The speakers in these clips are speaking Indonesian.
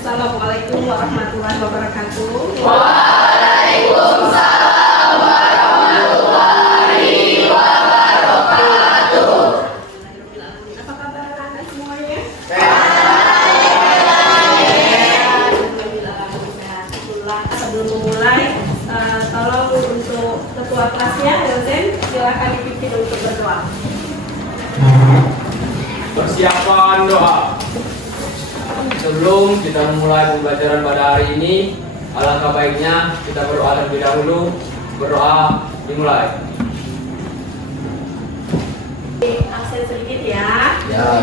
Assalamualaikum warahmatullahi wabarakatuh. Waalaikumsalam warahmatullahi wabarakatuh. Apa kabar anak semuanya? Sebelum memulai, tolong untuk ketua kelasnya, dosen, silakan dipimpin untuk berdoa. Persiapan doa. Sebelum kita memulai pembelajaran pada hari ini, alangkah baiknya kita berdoa terlebih dahulu. Berdoa dimulai. Absen sedikit ya. Ya,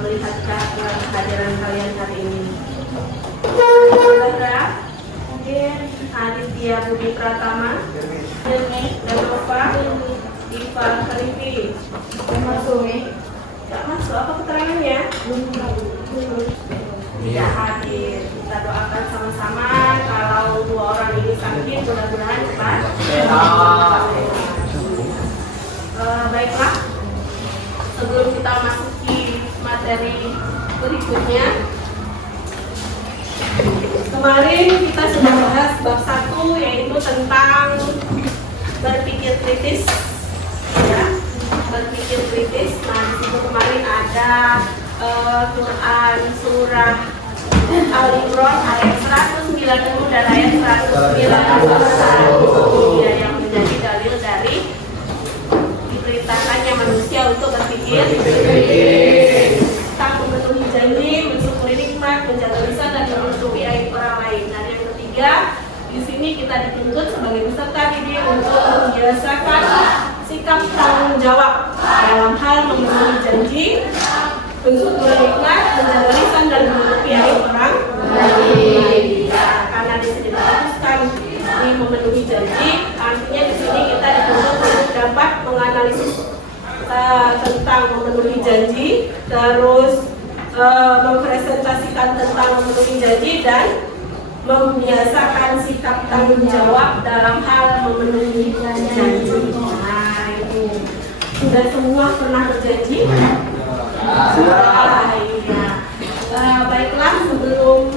Melihat kehadiran kalian hari ini. Saudara, mungkin Aditya Budi Pratama, Danova, Ivan Khalifi. Gak masuk, apa keterangannya? Tidak hadir. Kita doakan sama-sama kalau dua orang ini sakit, mudah-mudahan cepat sehat. Baiklah, sebelum kita masuki materi berikutnya, kemarin kita sudah bahas bab 1, yaitu tentang berpikir kritis, ya, berpikir kritis. Nah, di situ kemarin ada Quran surah Al-Imran ayat 190 dan ayat 191, ya, yang menjadi dalil dari diperintahkannya manusia untuk berpikir tentang memenuhi janji, mensyukuri nikmat, menjaga lisan dan menutupi aib orang lain. Dan yang ketiga, di sini kita dituntut sebagai peserta didik untuk membiasakan sikap tanggung jawab dalam hal memenuhi janji, mensyukuri nikmat, menjaga lisan dan menutupi aib orang lain. Karena di sini difokuskan di memenuhi janji, artinya di sini kita dituntut untuk dapat menganalisis tentang memenuhi janji, terus mempresentasikan tentang memenuhi janji dan membiasakan sikap tanggung jawab dalam hal memenuhi janji. Nah, itu sudah semua pernah berjanji? Sudah. Baiklah, sebelum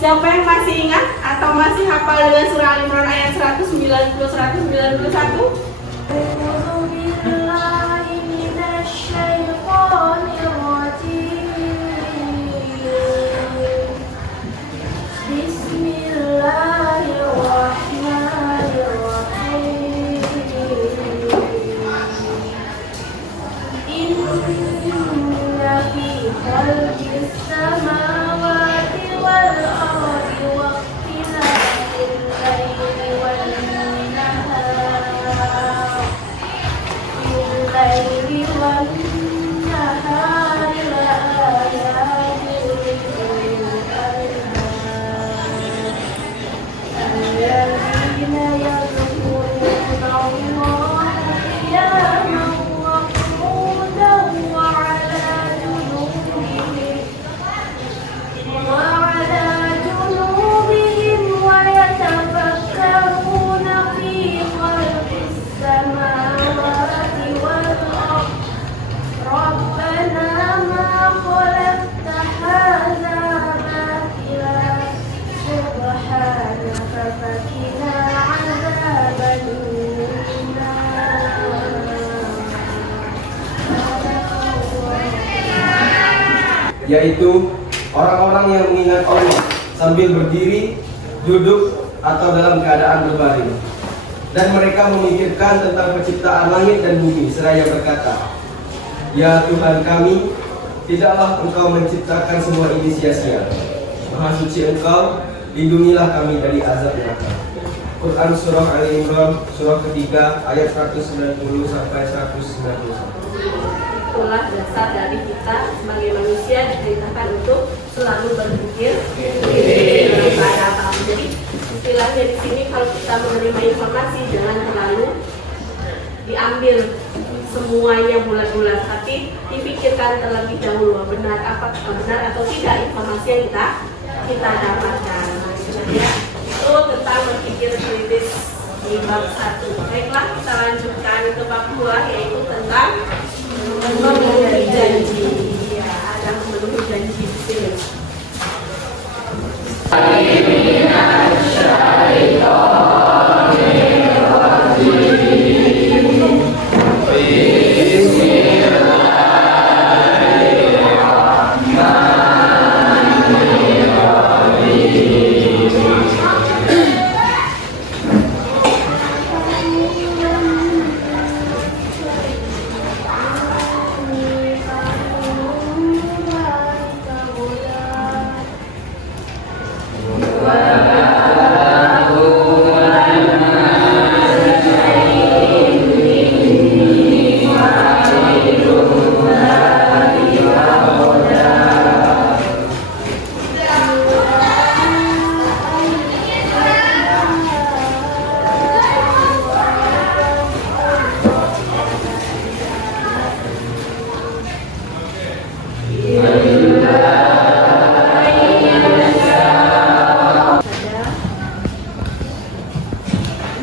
siapa yang masih ingat atau masih hafal dengan surah Al-Imran ayat 190-191? Yaitu orang-orang yang mengingat Allah sambil berdiri, duduk, atau dalam keadaan berbaring. Dan mereka memikirkan tentang penciptaan langit dan bumi seraya berkata, "Ya Tuhan kami, tidaklah Engkau menciptakan semua ini sia-sia. Maha suci Engkau, lindungilah kami dari azab neraka." Quran surah Al-Imran surah ketiga ayat 190 sampai 191. Itulah dasar dari kita sebagai manusia diperintahkan untuk selalu berpikir pada apa. Jadi istilahnya di sini kalau kita menerima informasi jangan terlalu diambil semuanya bulat-bulat, tapi dipikirkan terlebih dahulu benar atau tidak informasi yang kita dapatkan. Ya, itu tentang berpikir kritis di bab 1. Baiklah, kita lanjutkan ke bab 2, yaitu tentang memenuhi janji. Ya, ada memenuhi janji di sini.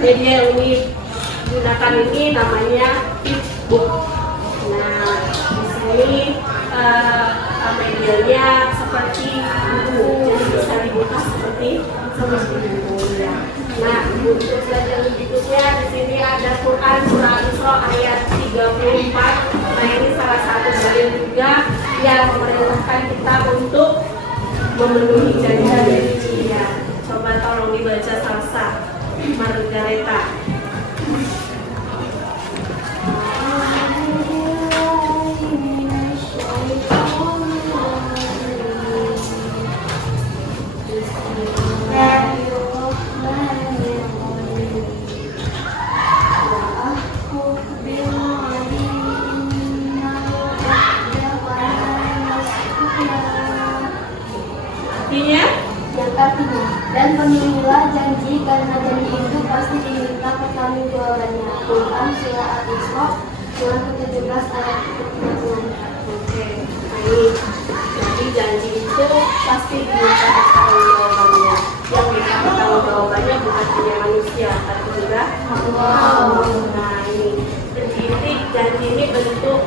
Media yang digunakan ini namanya flipbook. Nah, di sini medianya seperti buku, jadi bisa dibuka seperti buku ya. Nah, untuk belajar berikutnya di sini ada Quran surah Al-Isra ayat 34. Nah, ini salah satu dalil juga yang memerintahkan kita untuk memenuhi janji ya. Coba tolong dibaca salsa Margareta. Artinya, dan penuhilah janji karena janji itu pasti diminta pertanggungjawabannya. Quran surah Al-Isra surah ke-17 ayat ke-34. Oke, baik. Jadi janji itu pasti diminta pertanggungjawabannya. Yang minta pertanggungjawabannya bukan hanya manusia, tapi juga Allah. Nah, ini berarti janji ini bentuk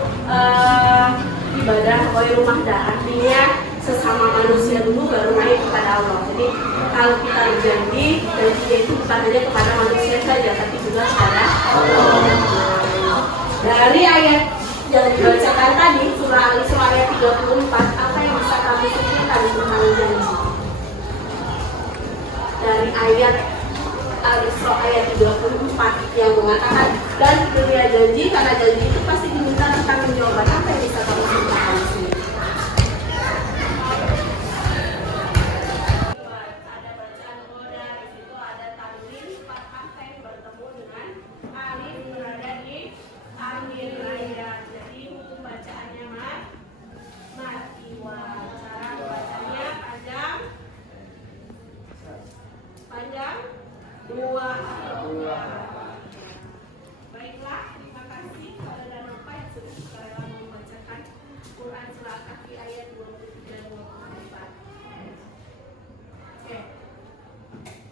ibadah rumah dah. Artinya sesama manusia dulu baru naik kepada Allah. Jadi kalau kita berjanji, janji itu bukan hanya kepada manusia saja, tapi juga kepada Allah. Dari ayat yang dibacakan tadi, surah Al-Isra ayat 34, apa yang bisa kami simpulkan tentang janji? Dari ayat Al-Isra ayat 34 yang mengatakan, dan dunia janji, karena janji itu pasti diminta tentang jawaban. Apa yang bisa kami simpulkan di sini? Baiklah, terima kasih kepada dan Bapak yang sudah sukarela membacakan Quran surah Al-Kahfi ayat 23 dan 24. Oke.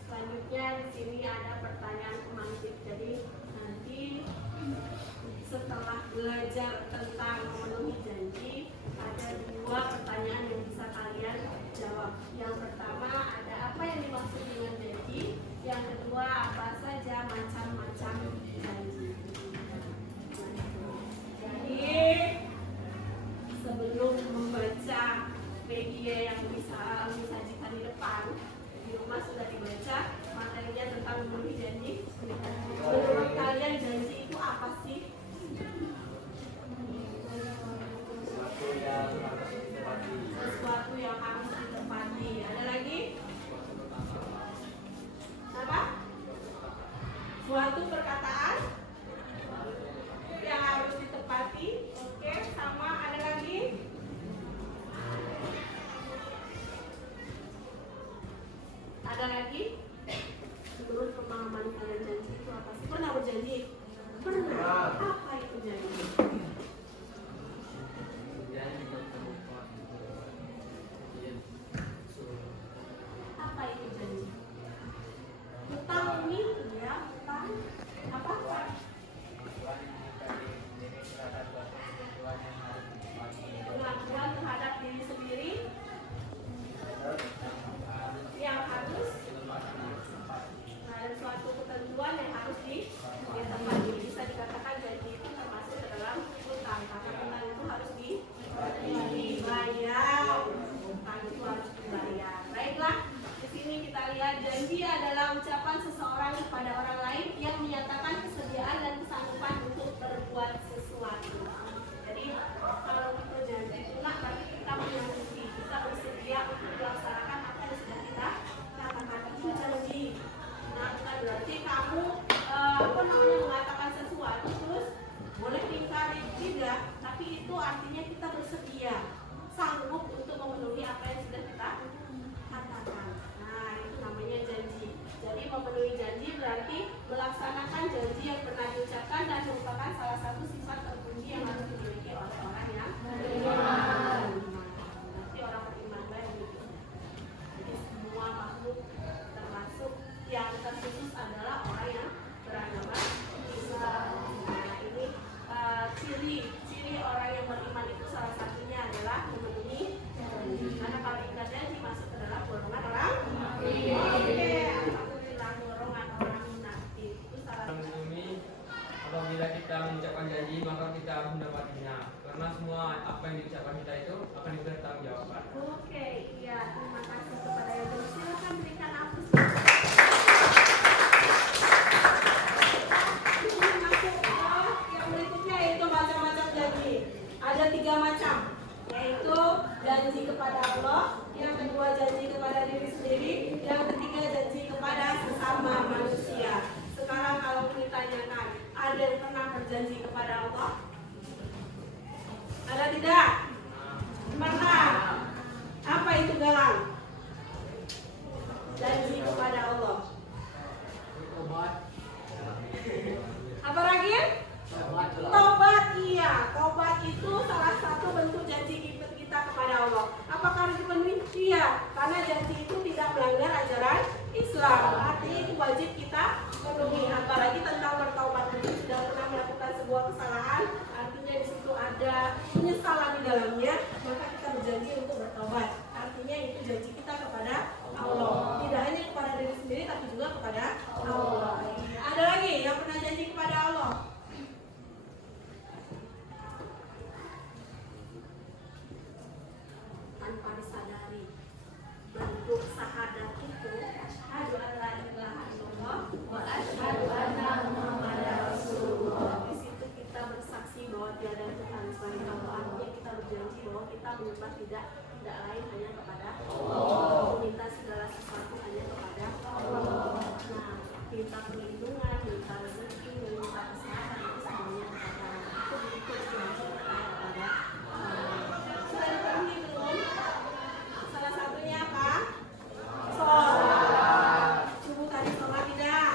Selanjutnya di sini ada pertanyaan pemantik. Jadi nanti setelah belajar tentang memenuhi janji, ada dua pertanyaan yang bisa kalian jawab. Yang pertama, ada apa yang dimaksud dengan janji? Yang kedua, apa saja macam-macam janji. Jadi sebelum membaca media yang bisa disajikan di depan, di rumah sudah dibaca materinya tentang memenuhi janji. Menurut kalian janji itu apa sih? Sesuatu yang harus ditepati. Ada lagi? Apa? Suatu perkataan yang harus ditepati. Oke, sama ada lagi? Ada lagi? Menurut pemahaman kalian janji itu apa sih? Pernah berjanji? Pernah. Apa itu janji? Apa itu janji? Hutang ini ya, hutang apa? Terima kasih kepada yang belum. Silakan berikan aplaus. Yang berikutnya yaitu macam-macam janji. Ada 3 macam, yaitu janji kepada Allah, yang kedua janji kepada diri sendiri, yang ketiga janji kepada sesama manusia. Sekarang kalau ditanyakan, ada yang pernah berjanji kepada Allah? Ada tidak? Pernah. Apa itu galang? Janji kepada Allah. Apa lagi? Tobat, iya. Tobat itu salah satu bentuk janji kita kepada Allah. Apakah harus dipenuhi? Iya. Karena janji itu tidak melanggar ajaran Islam. Artinya itu wajib kita penuhi. Apalagi tentang bertaubat, itu sudah pernah melakukan sebuah kesalahan, artinya di situ ada penyesalan di dalamnya, maka kita berjanji untuk bertaubat. Artinya itu janji kita kepada Allah. Tidak hanya kepada diri sendiri, tapi juga kepada Allah. Ada lagi yang pernah janji kepada Allah? Tanpa disadari, bentuk syahadat itu asyhadu an la ilaha illallah wa asyhadu anna muhammadar rasulullah. Di situ kita bersaksi bahwa tiada Tuhan selain Allah. Artinya kita berjanji bahwa kita menyembah tidak lain hanya kepada Allah, meminta segala sesuatu hanya kepada Allah. Nah, minta perlindungan, minta rezeki, minta kesehatan itu semuanya kepada Allah. Itu bentuk janji kita kepada Allah. Sudah dipenuhi belum? Salah satunya apa? Sholat. Subuh tadi sholat tidak?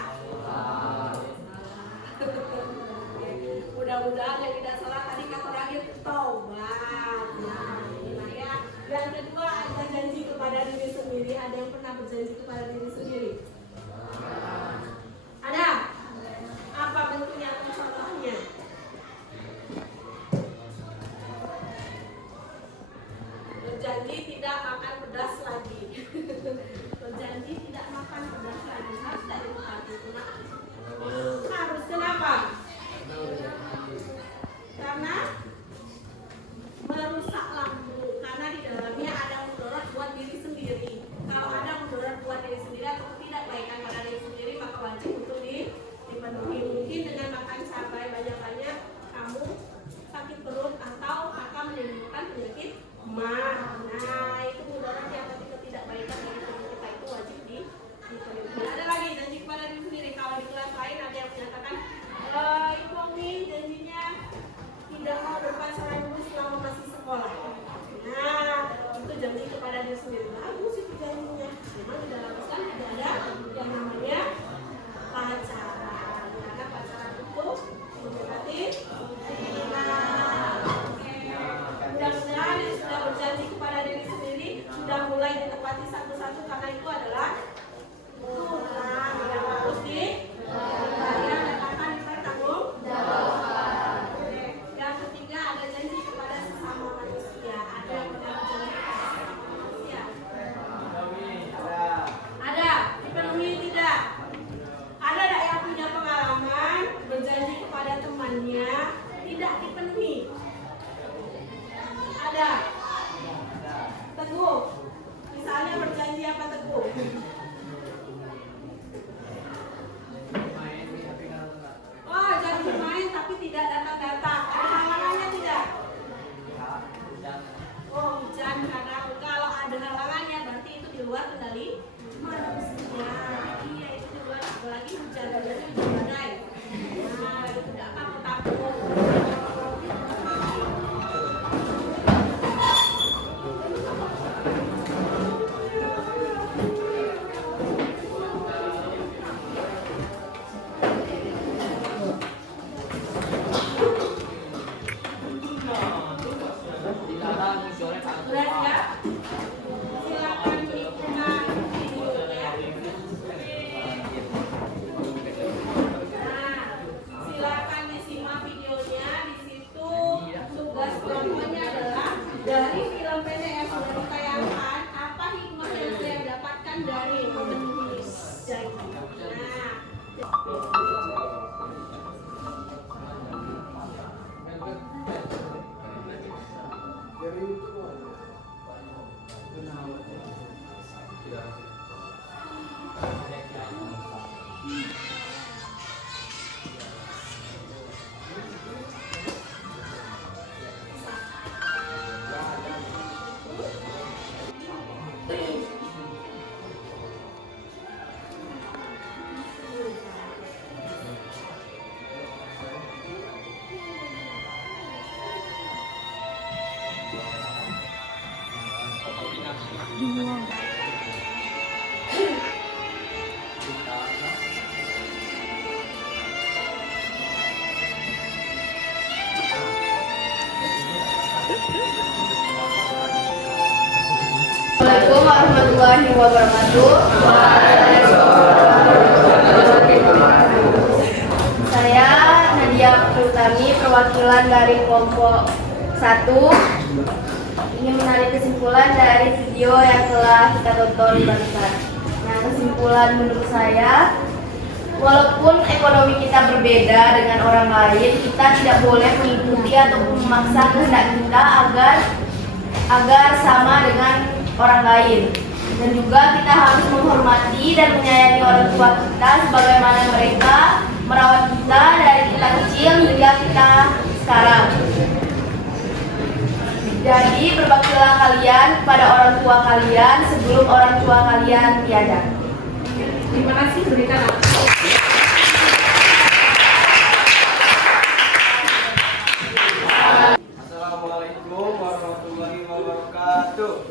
Mudah-mudahan yang tidak sholat tadi kata terakhir taubat. Nah ya. Yang kedua ada janji kepada diri sendiri. Ada yang pernah berjanji kepada diri sendiri? Ada? Apa bentuknya atau contohnya? Berjanji tidak makan pedas lagi. Berjanji tidak makan pedas lagi. Harus dari hati. Harus. Kenapa? Karena merusak lambung. Karena di dalamnya ada mudarat buat diri sendiri. Kalau ada mudarat buat diri sendiri atau ketidakbaikan pada diri sendiri, maka wajib untuk dipenuhi. Mungkin dengan makan cabai banyak-banyak kamu sakit perut atau akan menimbulkan penyakit mah. Nah, itu mudaratnya tapi ketidakbaikan dari tubuh kita itu wajib dipenuhi. Ada lagi janji kepada diri sendiri. Kalau di kelas lain ada yang menyatakan, Ibu Umi janjinya tidak mau berpacaran dulu selama masih sekolah. Nah, itu janji kepada diri sendiri. Bagus itu janjinya. Memang di dalam Islam tidak ada yang namanya pacaran. Karena pacaran itu mendekati zina. Mudah-mudahan yang sudah berjanji kepada diri sendiri sudah mulai ditepati satu-satu, karena itu adalah Tuhan yang harus dibayar dan akan dipertanggungjawabkan. Yang ketiga ada janji kepada sesama manusia. Ada yang pernah berjanji kepada sesama manusia? Ada. Dipenuhi tidak? Ada tak yang punya pengalaman berjanji kepada temannya tidak dipenuhi? Ada. Teguh. Misalnya berjanji apa Teguh? Oh, janji main tapi tidak datang-datang. Ada halangannya tidak? Oh, hujan. Karena kalau ada halangannya berarti itu di luar kendali manusia. Iya, itu di luar. Apalagi hujan, berarti hujan badai. Nah, itu tidak kamu takut. Berat ya? Silakan dilihat videonya. Nah, silakan disimak videonya. Di situ tugas kelompoknya adalah dari film pendek yang sudah ditayangkan, apa hikmah yang saya dapatkan dari memenuhi janji. Dari itu Assalamualaikum warahmatullahi wabarakatuh. Saya Nadia Putami, perwakilan dari kelompok 1, ingin menarik kesimpulan dari video yang telah kita tonton barusan. Nah, kesimpulan menurut saya, walaupun ekonomi kita berbeda dengan orang lain, kita tidak boleh mengikuti ataupun memaksa kehendak kita agar sama dengan orang lain. Dan juga kita harus menghormati dan menyayangi orang tua kita sebagaimana mereka merawat kita dari kita kecil hingga kita sekarang. Jadi berbaktilah kalian pada orang tua kalian sebelum orang tua kalian tiada. Terima kasih, berikan aplaus. Assalamualaikum warahmatullahi wabarakatuh.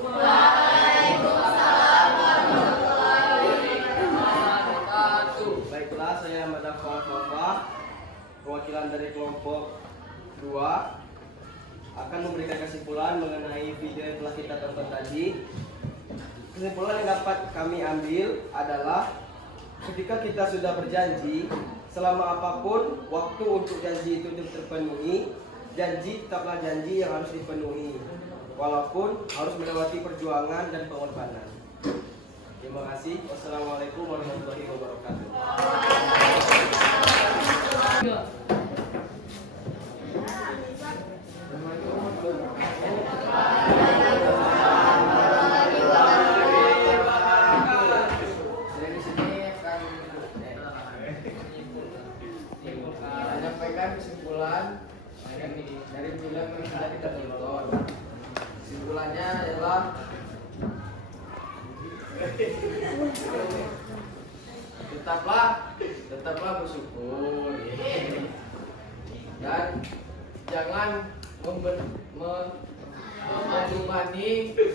Baiklah, saya Madafa Fafa, perwakilan dari kelompok 2, akan memberikan kesimpulan mengenai video yang telah kita tonton tadi. Kesimpulan yang dapat kami ambil adalah ketika kita sudah berjanji, selama apapun waktu untuk janji itu terpenuhi, janji tetaplah janji yang harus dipenuhi, walaupun harus melewati perjuangan dan pengorbanan. Terima kasih. Wassalamualaikum warahmatullahi wabarakatuh. Dari sini akan menyampaikan kesimpulan dari film yang sudah kita tonton. Kesimpulannya adalah tetaplah bersyukur dan jangan membebani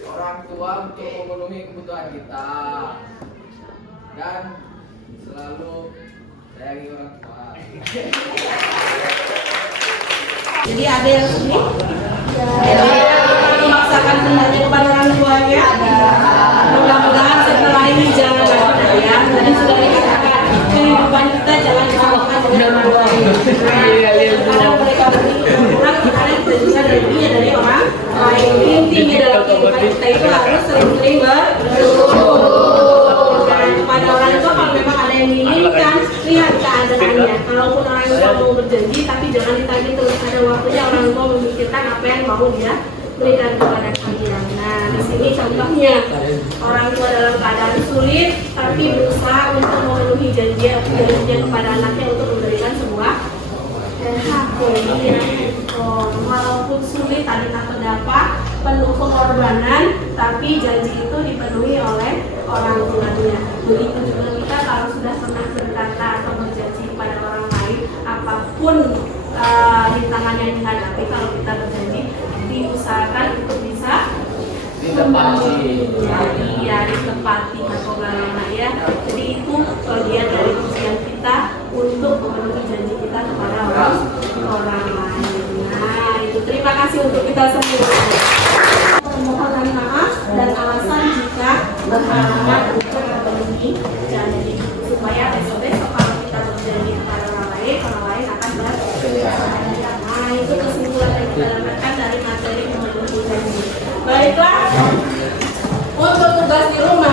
orang tua untuk memenuhi kebutuhan kita, dan selalu sayangi orang tua. Jadi ada yang sedih? Memaksakan kehendaknya kepada orang tuanya? Mudah-mudahan setelah ini jangan ada ya. Tadi sudah dikatakan kehidupan kita jangan disalahkan dengan orang lain. Kadang mereka berkurang, kadang kita juga lebihnya dari orang lain. Intinya dalam kehidupan kita itu harus sering-sering bersyukur. Dan kepada orang tua kalau memang ada yang menginginkan, lihat keadaannya. Kalaupun orang tua mau berjanji, tapi jangan ditagih terus. Ada waktunya orang tua memikirkan apa yang mau dia berikan kepada kalian. Nah, di sini contohnya orang tua dalam keadaan sulit, tapi berusaha untuk memenuhi janjinya kepada anaknya untuk memberikan sebuah HP, handphone. Walaupun sulit, tadi tak terdapat penuh pengorbanan, tapi janji itu dipenuhi oleh orang tuanya. Begitu juga kita kalau sudah pernah berkata atau berjanji kepada orang lain, apapun rintangan yang dihadapi, kalau kita berjanji, diusahakan untuk bisa Ditepati. ya ditepati atau lama ya. Jadi itu bagian dari ujian kita untuk memenuhi janji kita kepada orang lain. Nah, itu terima kasih untuk kita semua. Permohonan maaf dan alasan jika berhalangan untuk memenuhi janji, supaya besok-besok kalau kita berjanji kepada orang lain akan berjanji. Nah, itu kesimpulan yang kita dapatkan dari materi memenuhi janji. Baiklah, untuk tugas di rumah.